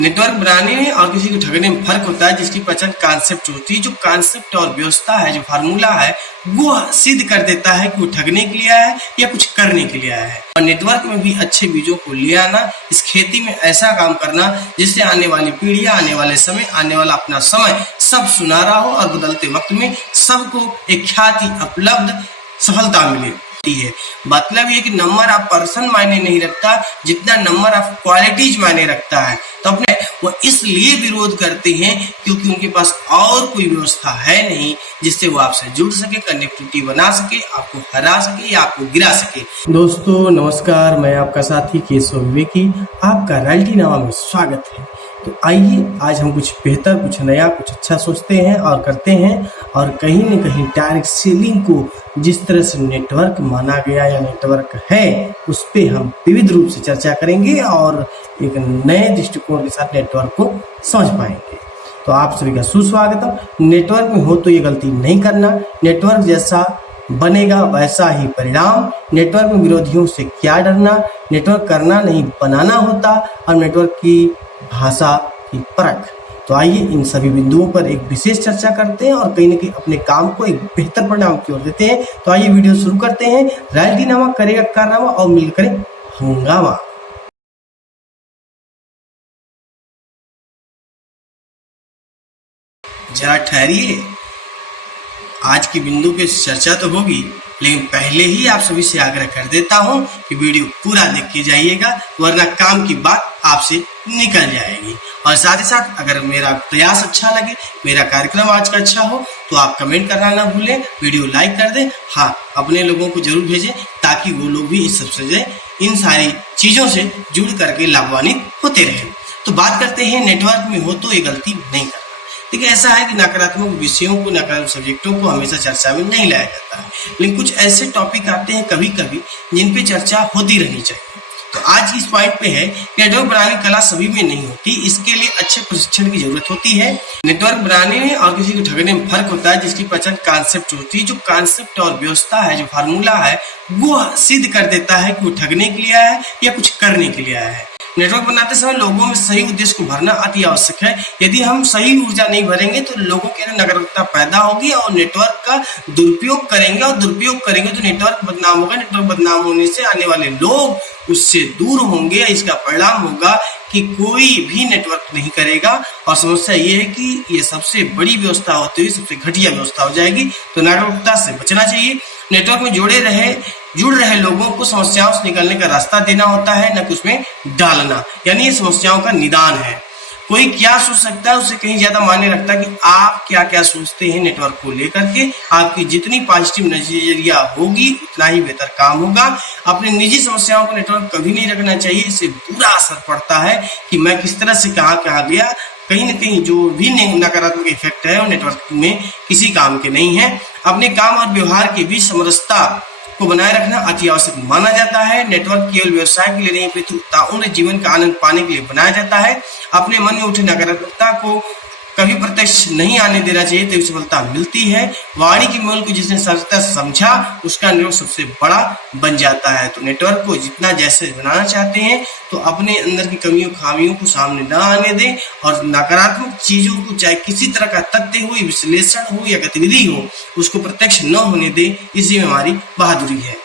Network बनाने में और किसी को ठगने में फर्क होता है, जिसकी पहचान कॉन्सेप्ट होती है। जो कॉन्सेप्ट और व्यवस्था है, जो फार्मूला है, वो सिद्ध कर देता है कि वो ठगने के लिए आया है या कुछ करने के लिए आया है। और नेटवर्क में भी अच्छे बीजों को ले आना, इस खेती में ऐसा काम करना जिससे आने वाली पीढ़ियां, आने वाले समय, आने वाला अपना समय सब सुनहरा हो और बदलते वक्त में सबको एक ख्याति उपलब्ध सफलता मिले है। मतलब ये कि नंबर ऑफ पर्सन मायने नहीं रखता, जितना नंबर ऑफ क्वालिटीज मायने रखता है। तो अपने वो इसलिए विरोध करते हैं क्योंकि उनके पास और कोई व्यवस्था है नहीं जिससे वो आपसे जुड़ सके, कनेक्टिविटी बना सके, आपको हरा सके या आपको गिरा सके। दोस्तों नमस्कार, मैं आपका साथी केशव विवेकी, आपका रॉयल्टी नामा में स्वागत है। तो आइए आज हम कुछ बेहतर, कुछ नया, कुछ अच्छा सोचते हैं और करते हैं, और कहीं न कहीं डायरेक्ट सेलिंग को जिस तरह से नेटवर्क माना गया या नेटवर्क है, उस पर हम विविध रूप से चर्चा करेंगे और एक नए दृष्टिकोण के साथ नेटवर्क को समझ पाएंगे। तो आप सभी का सुस्वागतम। नेटवर्क में हो तो ये गलती नहीं करना, नेटवर्क जैसा बनेगा वैसा ही परिणाम। नेटवर्क में विरोधियों से क्या डरना, नेटवर्क करना नहीं बनाना होता, और नेटवर्क की भाषा की परख। तो आइए इन सभी बिंदुओं पर एक विशेष चर्चा करते हैं और कहीं न कहीं अपने काम को एक बेहतर परिणाम की ओर देते हैं। तो आइए वीडियो शुरू करते हैं। रॉयल्टी नामा करेगा कारनामा और मिलकर करें हंगामा। जरा ठहरिए, आज की बिंदु पे चर्चा तो होगी, लेकिन पहले ही आप सभी से आग्रह कर देता हूं कि वीडियो पूरा देख के जाइएगा, वरना काम की बात आपसे निकल जाएगी। और साथ ही साथ अगर मेरा प्रयास अच्छा लगे, मेरा कार्यक्रम आज का अच्छा हो, तो आप कमेंट करना ना भूलें, वीडियो लाइक कर दें। हाँ, अपने लोगों को जरूर भेजें ताकि वो लोग भी इस सबसे इन सारी चीजों से जुड़ करके लाभान्वित होते रहें। तो बात करते हैं नेटवर्क में हो तो ये गलती नहीं करना। देखिए, ऐसा है कि नकारात्मक विषयों को, नकारात्मक सब्जेक्टों को हमेशा चर्चा में नहीं लाया जाता है, लेकिन कुछ ऐसे टॉपिक आते हैं कभी कभी जिन पे चर्चा होती रहनी चाहिए। तो आज इस पॉइंट पे है कि नेटवर्क बनाने की कला सभी में नहीं होती, इसके लिए अच्छे प्रशिक्षण की जरूरत होती है। नेटवर्क बनाने में और किसी को ठगने में फर्क होता है, जिसकी पहचान कॉन्सेप्ट होती है। जो कॉन्सेप्ट और व्यवस्था है, जो फार्मूला है, वो सिद्ध कर देता है कि वो ठगने के लिए आया है या कुछ करने के लिए आया है। नेटवर्क बनाते समय लोगों में सही उद्देश्य को भरना अति आवश्यक है। यदि हम सही ऊर्जा नहीं भरेंगे तो लोगों के अंदर नकारात्मकता पैदा होगी और नेटवर्क का दुरुपयोग करेंगे, और दुरुपयोग करेंगे तो नेटवर्क बदनाम होगा। नेटवर्क बदनाम होने से आने वाले लोग उससे दूर होंगे। इसका परिणाम होगा कि कोई भी नेटवर्क नहीं करेगा, और समस्या ये है कि ये सबसे बड़ी व्यवस्था होती हुई सबसे घटिया व्यवस्था हो जाएगी। तो नकारात्मकता से बचना चाहिए। नेटवर्क में जुड़ रहे लोगों को समस्याओं से निकलने का रास्ता देना होता है, न कि उसमें डालना। यानी ये समस्याओं का निदान है। कोई क्या सोच सकता है उससे कहीं ज्यादा मायने रखता है कि आप क्या क्या सोचते हैं नेटवर्क को लेकर के। आपकी जितनी पॉजिटिव नजरिया होगी उतना ही बेहतर काम होगा। अपनी निजी समस्याओं को नेटवर्क कभी नहीं रखना चाहिए, इससे बुरा असर पड़ता है कि मैं किस तरह से कहाँ गया। कहीं न कहीं जो भी नकारात्मक इफेक्ट है वो नेटवर्क में किसी काम के नहीं है। अपने काम और व्यवहार के बीच समरसता को बनाए रखना अति आवश्यक माना जाता है। नेटवर्क केवल व्यवसाय के लिए नहीं, अपितु उम्र जीवन का आनंद पाने के लिए बनाया जाता है। अपने मन में उठे नकारात्मकता को कभी प्रत्यक्ष नहीं आने देना चाहिए, तभी सफलता मिलती है। वाणी की मूल को जिसने सरलता समझा, उसका नेटवर्क सबसे बड़ा बन जाता है। तो नेटवर्क को जितना जैसे बनाना चाहते हैं, तो अपने अंदर की कमियों खामियों को सामने न आने दें, और नकारात्मक चीजों को, चाहे किसी तरह का तथ्य हो, विश्लेषण हो या गतिविधि हो, उसको प्रत्यक्ष न होने दें। इसी में हमारी बहादुरी है।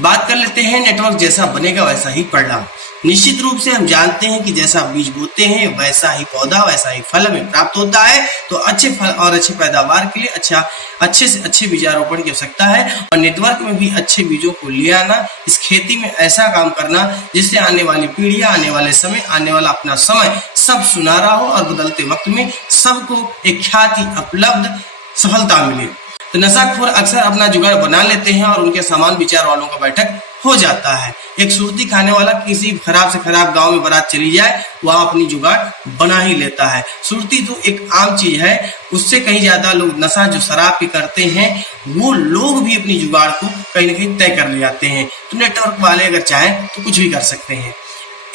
बात कर लेते हैं नेटवर्क जैसा बनेगा वैसा ही परिणाम। निश्चित रूप से हम जानते हैं कि जैसा बीज बोते हैं वैसा ही पौधा, वैसा ही फल हमें प्राप्त होता है। तो अच्छे फल और अच्छे पैदावार के लिए अच्छे से अच्छे बीजारोपण की आवश्यकता है, और नेटवर्क में भी अच्छे बीजों को ले आना, इस खेती में ऐसा काम करना जिससे आने वाली पीढ़ियां, आने वाले समय, आने वाला अपना समय सब सुनहरा हो और बदलते वक्त में सबको एक ख्याति उपलब्ध सफलता मिले। तो नशाखोर अक्सर अपना जुगाड़ बना लेते हैं और उनके समान विचार वालों का बैठक हो जाता है। एक सुर्ती खाने वाला किसी खराब से खराब गांव में बारात चली जाए, वह अपनी जुगाड़ बना ही लेता है। सुर्ती तो एक आम चीज है, उससे कहीं ज्यादा लोग नशा जो शराब के करते हैं, वो लोग भी अपनी जुगाड़ को कहीं ना कहीं तय कर ले जाते हैं। तो नेटवर्क वाले अगर चाहें तो कुछ भी कर सकते हैं।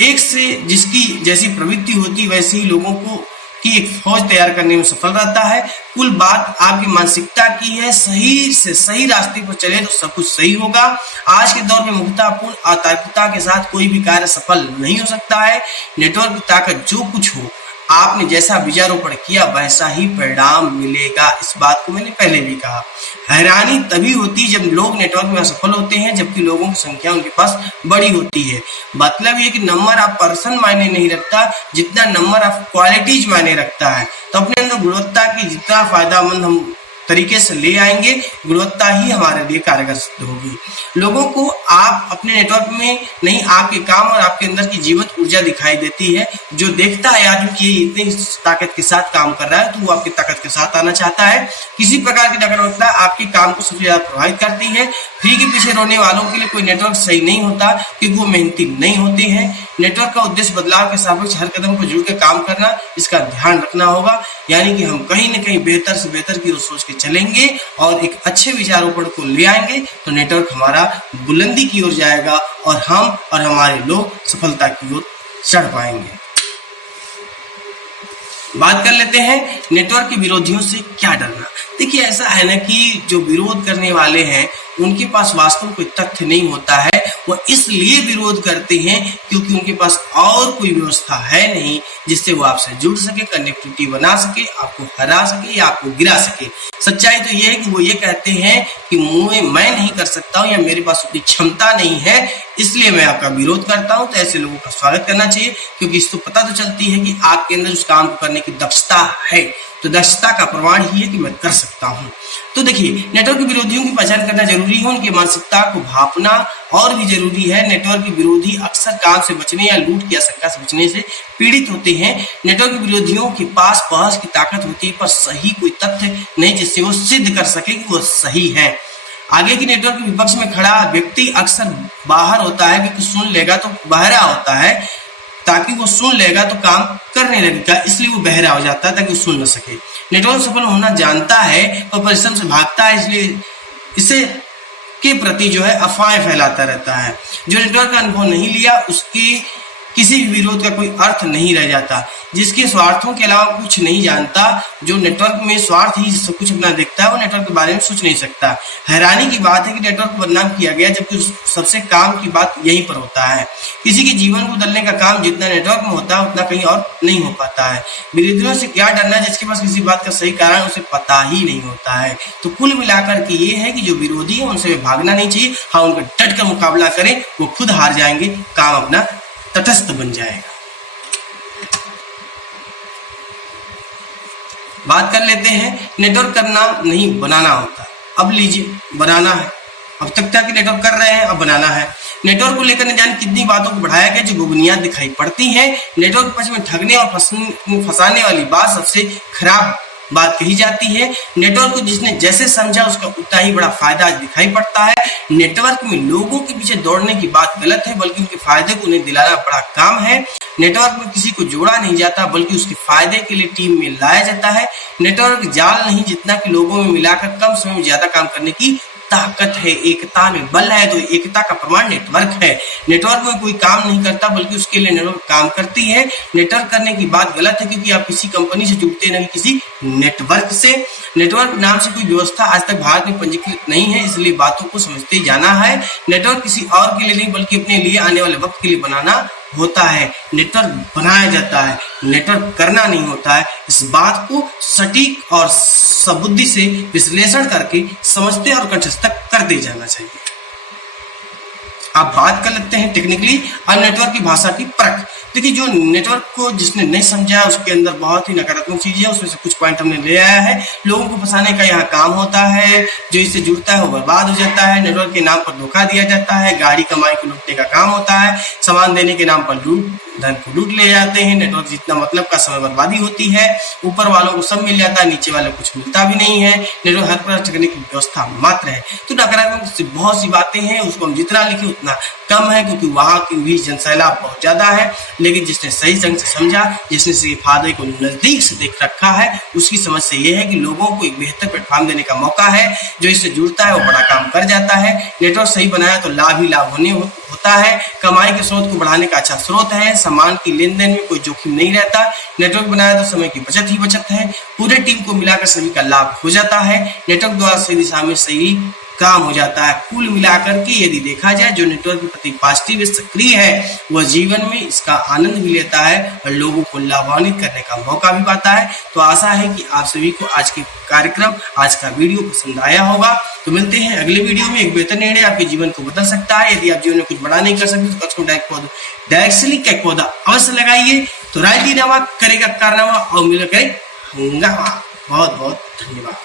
एक से जिसकी जैसी प्रवृत्ति होती वैसे ही लोगों को की एक फौज तैयार करने में सफल रहता है। कुल बात आपकी मानसिकता की है, सही से सही रास्ते पर चले तो सब कुछ सही होगा। आज के दौर में मुक्तापूर्ण अतार्किकता के साथ कोई भी कार्य सफल नहीं हो सकता है। नेटवर्क की ताकत जो कुछ हो, आपने जैसा बीजारोपण किया वैसा ही परिणाम मिलेगा। इस बात को मैंने पहले भी कहा। हैरानी तभी होती जब लोग नेटवर्क में असफल होते हैं, जबकि लोगों की संख्या उनके पास बड़ी होती है। मतलब ये कि नंबर ऑफ पर्सन मायने नहीं रखता, जितना नंबर ऑफ क्वालिटीज मायने रखता है। तो अपने अंदर गुणवत्ता की जितना फायदेमंद हम तरीके से ले आएंगे, गुणवत्ता ही हमारे लिए कारगर सिद्ध होगी। लोगों को आप अपने नेटवर्क में नहीं, आपके काम और आपके अंदर की जीवंत ऊर्जा दिखाई देती है। जो देखता है आदमी कि ये इतनी ताकत के साथ काम कर रहा है, तो वो आपकी ताकत के साथ आना चाहता है। किसी प्रकार की नकारात्मकता आपके काम को सबसे ज्यादा प्रभावित करती है। फ्री के पीछे रोने वालों के लिए कोई नेटवर्क सही नहीं होता, क्योंकि वो मेहनती नहीं होते हैं। नेटवर्क का उद्देश्य बदलाव के सापेक्ष हर कदम को जुड़ के काम करना, इसका ध्यान रखना होगा। यानी कि हम कहीं न कहीं बेहतर से बेहतर की ओर सोच के चलेंगे और एक अच्छे विचारोपण को ले आएंगे, तो नेटवर्क हमारा बुलंदी की ओर जाएगा और हम और हमारे लोग सफलता की ओर चढ़ पाएंगे। बात कर लेते हैं नेटवर्क के विरोधियों से क्या डरना। देखिए, ऐसा है ना कि जो विरोध करने वाले हैं उनके पास वास्तव में कोई तथ्य नहीं होता है। वो इसलिए विरोध करते हैं क्योंकि उनके पास और कोई व्यवस्था है नहीं जिससे वो आपसे जुड़ सके, कनेक्टिविटी बना सके, आपको हरा सके या आपको गिरा सके। सच्चाई तो ये है कि वो ये कहते हैं कि मैं नहीं कर सकता हूँ या मेरे पास उतनी क्षमता नहीं है, इसलिए मैं आपका विरोध करता हूँ। तो ऐसे लोगों का स्वागत करना चाहिए, क्योंकि इससे पता तो चलती है कि आपके अंदर उस काम को करने की दक्षता है। तो दक्षता का प्रमाण ही है कि मैं कर सकता हूँ। तो देखिए, नेटवर्क के विरोधियों की पहचान करना जरूरी है, उनकी मानसिकता को भांपना और भी जरूरी है। नेटवर्क के विरोधी अक्सर काम से बचने या लूट की आशंका से बचने से पीड़ित होते हैं। नेटवर्क के विरोधियों के पास बहस की ताकत होती है, पर सही कोई तथ्य नहीं जिससे वो सिद्ध कर सके कि वो सही है। आगे की नेटवर्क के विपक्ष में खड़ा व्यक्ति अक्सर बाहर होता है, क्योंकि सुन लेगा तो बहरा होता है, ताकि वो सुन लेगा तो काम करने लगेगा, इसलिए वो बहरा हो जाता है ताकि वो सुन न सके। नेटवर्क सफल होना जानता है पर परिश्रम से भागता है, इसलिए इसे के प्रति जो है अफवाहें फैलाता रहता है। जो नेटवर्क का अनुभव नहीं लिया उसकी किसी भी विरोध का कोई अर्थ नहीं रह जाता। जिसके स्वार्थों के अलावा कुछ नहीं जानता, जो नेटवर्क में स्वार्थ ही सब कुछ अपना देखता है, वो नेटवर्क के बारे में सोच नहीं सकता। हैरानी की बात है कि नेटवर्क को बदनाम किया गया, जबकि सबसे काम की बात यहीं पर होता है। किसी के जीवन को बदलने का काम जितना नेटवर्क में होता है उतना कहीं और नहीं हो पाता है। विरोधियों से क्या डरना जिसके पास किसी बात का सही कारण उसे पता ही नहीं होता है। तो कुल मिलाकर के ये है कि जो विरोधी है उनसे भागना नहीं चाहिए। हाँ, उनका डट कर मुकाबला करें, वो खुद हार जाएंगे, काम अपना तटस्थ बन जाएगा। बात कर लेते हैं, नेटवर्क करना नहीं बनाना होता। अब लीजिए, बनाना है। अब तक क्या कि नेटवर्क कर रहे हैं, अब बनाना है। नेटवर्क को लेकर न जाने कितनी बातों को बढ़ाया गया जो बुनियाद दिखाई पड़ती है। नेटवर्क पक्ष में ठगने और फंसाने वाली बात सबसे खराब बात कही जाती है। नेटवर्क को जिसने जैसे समझा उसका उतना ही बड़ा फायदा दिखाई पड़ता है। नेटवर्क में लोगों के पीछे दौड़ने की बात गलत है, बल्कि उनके फायदे को उन्हें दिलाना बड़ा काम है। नेटवर्क में किसी को जोड़ा नहीं जाता, बल्कि उसके फायदे के लिए टीम में लाया जाता है। नेटवर्क जाल नहीं जितना कि लोगों में मिलाकर कम समय में ज्यादा काम करने की ताकत है। एकता में बल है, तो एकता का प्रमाण नेटवर्क है। नेटवर्क में कोई काम नहीं करता, बल्कि उसके लिए नेटवर्क काम करती है। नेटवर्क करने की बात गलत है, क्योंकि आप किसी कंपनी से जुड़ते नहीं, किसी नेटवर्क से। नेटवर्क नाम से कोई व्यवस्था आज तक भारत में पंजीकृत नहीं है, इसलिए बातों को समझते जाना है। नेटवर्क किसी और के लिए नहीं, बल्कि अपने लिए आने वाले वक्त के लिए बनाना होता है। नेटवर्क बनाया जाता है, नेटवर्क करना नहीं होता है। इस बात को सटीक और सबुद्धि से विश्लेषण करके समझते और कंठस्थ कर दे जाना चाहिए। आप बात कर लेते हैं टेक्निकली और नेटवर्क की भाषा की परख। देखिए, जो नेटवर्क को जिसने नहीं समझा उसके अंदर बहुत ही नकारात्मक चीजें हैं, उसमें से कुछ पॉइंट हमने ले आया है। लोगों को फंसाने का यहाँ काम होता है, जो इससे जुड़ता है वो बर्बाद हो जाता है। नेटवर्क के नाम पर धोखा दिया जाता है, गाड़ी कमाई को लूटने का काम होता है, सामान देने के नाम पर धन को लूट ले जाते हैं। नेटवर्क जितना मतलब का समय बर्बादी होती है। ऊपर वालों को सब मिल जाता है, नीचे वालों को कुछ मिलता भी नहीं है। नेटवर्क हर प्रकार करने की व्यवस्था मात्र है। तो नकारात्मक से बहुत सी बातें हैं, उसको हम जितना लिखें उतना कम है, क्योंकि वहां की भी जनसैलाब बहुत ज्यादा है। लेकिन जिसने सही ढंग से समझा, जिसने से फायदे को नजदीक से देख रखा है, उसकी समझ से यह है कि लोगों को एक बेहतर प्लेटफॉर्म देने का मौका है। जो इससे जुड़ता है वो बड़ा काम कर जाता है। नेटवर्क सही बनाया तो लाभ ही लाभ होता है। कमाई के स्रोत को बढ़ाने का अच्छा स्रोत है। सामान की लेन देन में कोई जोखिम नहीं रहता। नेटवर्क बनाया तो समय की बचत ही बचत है। पूरे टीम को मिलाकर सभी का लाभ हो जाता है। नेटवर्क द्वारा सही दिशा में सही काम हो जाता है। कुल मिलाकर के यदि देखा जाए, जो नेटवर्क के प्रति पॉजिटिव सक्रिय है वह जीवन में इसका आनंद भी लेता है और लोगों को लाभान्वित करने का मौका भी पाता है। तो आशा है कि आप सभी को आज के कार्यक्रम, आज का वीडियो पसंद आया होगा। तो मिलते हैं अगले वीडियो में। एक बेहतर निर्णय आपके जीवन को बदल सकता है। यदि आप जीवन में कुछ बड़ा नहीं कर सकते तो कच्छ को डायरेक्ट एक पौधा अवश्य लगाइए, तो राजनीति करेगा कारनामा और मिलकर करें हंगामा। बहुत बहुत धन्यवाद।